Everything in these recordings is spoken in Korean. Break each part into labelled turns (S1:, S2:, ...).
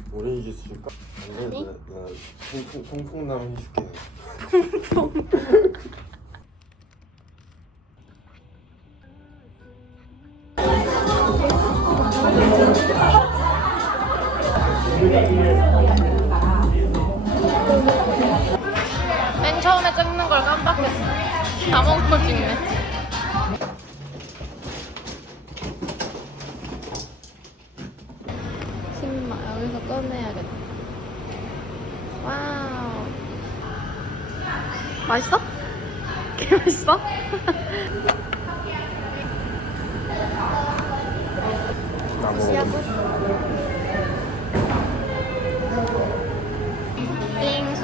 S1: 오렌지 줄까?
S2: 아니.
S1: 나 통통남 해줄게.
S2: 맨 처음에 찍는 걸 깜빡했어. 다 먹고 찍네. 신마 여기서 꺼내야겠다. 와우. 맛있어? 개 맛있어?
S1: 나 먹어.
S2: 빙수.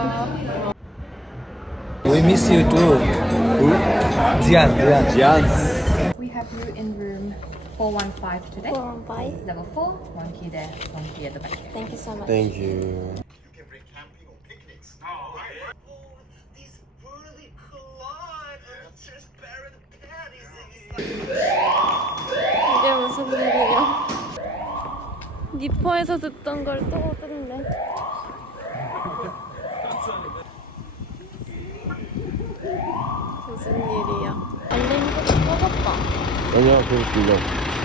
S3: We miss you too.
S1: Who?
S3: Jian.
S4: We have you in room 415 today.
S2: Bye.
S4: Level 4, one key there, one key at the back.
S2: Thank you so much.
S1: Thank you.
S5: can bring camping or picnics. Oh, these really collide and transparent panties.
S2: 이게 무슨 일이야? 니퍼에서 듣던 걸 또 듣네. 무슨 일이야? 알림이 꺼졌다.
S1: 아니야, 계속 들려.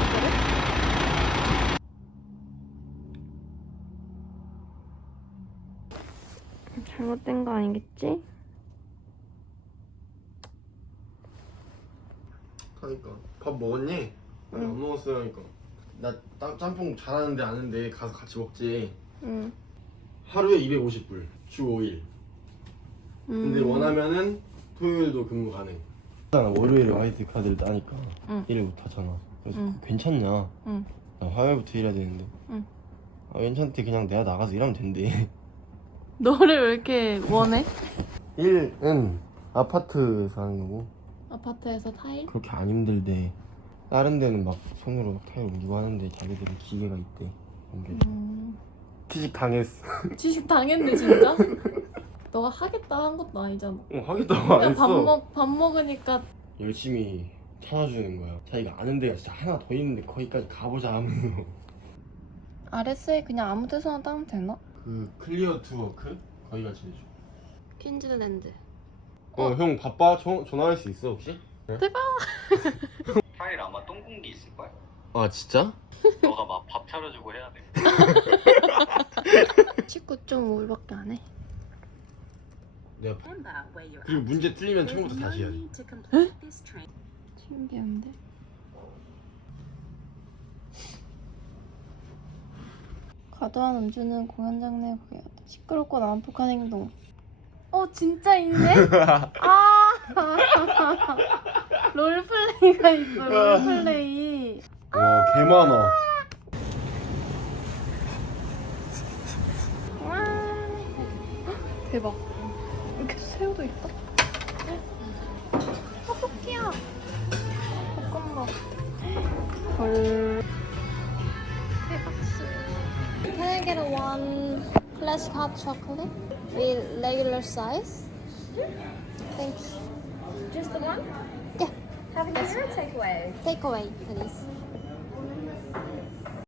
S2: 잘못된 거 아니겠지?
S1: 그러니까 밥 먹었니? 아니, 안 먹었어요. 그러니까 나 짬뽕 잘하는데 아는데 가서 같이 먹지.
S2: 응.
S1: 하루에 250불, 주 5일. 근데 원하면은 토요일도 근무 가능. 월요일에 화이트 카드를 따니까
S2: 응.
S1: 일을 못 하잖아. 그래서
S2: 응.
S1: 괜찮냐?
S2: 응.
S1: 나 화요일부터 일해야 되는데.
S2: 응.
S1: 아, 괜찮대. 그냥 내가 나가서 일하면 된대.
S2: 너를 왜 이렇게 원해?
S1: 일은 아파트에서 하는 거고
S2: 아파트에서 타일?
S1: 그렇게 안 힘들대. 다른 데는 막 손으로 막 타일 옮기고 하는데 자기들은 기계가 있대. 옮겨줘. 취직 당했어.
S2: 취직 당했네 진짜? 너가 하겠다 한 것도 아니잖아.
S1: 하겠다고 안
S2: 그냥
S1: 했어.
S2: 밥 먹으니까
S1: 열심히 찾아주는 거야. 자기가 아는 데가 진짜 하나 더 있는데 거기까지 가보자 하면서.
S2: RSA 그냥 아무 데서나 따면 되나?
S1: 그 클리어 투 워크? 거기가 제일 좋아.
S2: 퀸즐랜드.
S1: 형 바빠? 전화할 수 있어 혹시?
S5: 파일 아마 똥공기 있을걸?
S1: 아 진짜?
S5: 너가 막 밥 차려주고 해야 돼.
S2: 19.5일밖에 안 해.
S1: 내가 그리고 문제 틀리면 처음부터 다시 해야 돼.
S2: 신기한데? 과도한 음주는 공연장 내 구애하다. 시끄럽고 난폭한 행동. 진짜 있네? 아 롤플레이가 있어. 롤플레이.
S1: 와 개 많아.
S2: 와 대박. 이렇게 새우도 있다. 떡볶이야. 볶음밥. 헐. 대박스. Can I get one classic hot chocolate with regular size? Thanks.
S4: Just the one?
S2: Yeah.
S4: Having dinner or takeaway?
S2: Take away, please.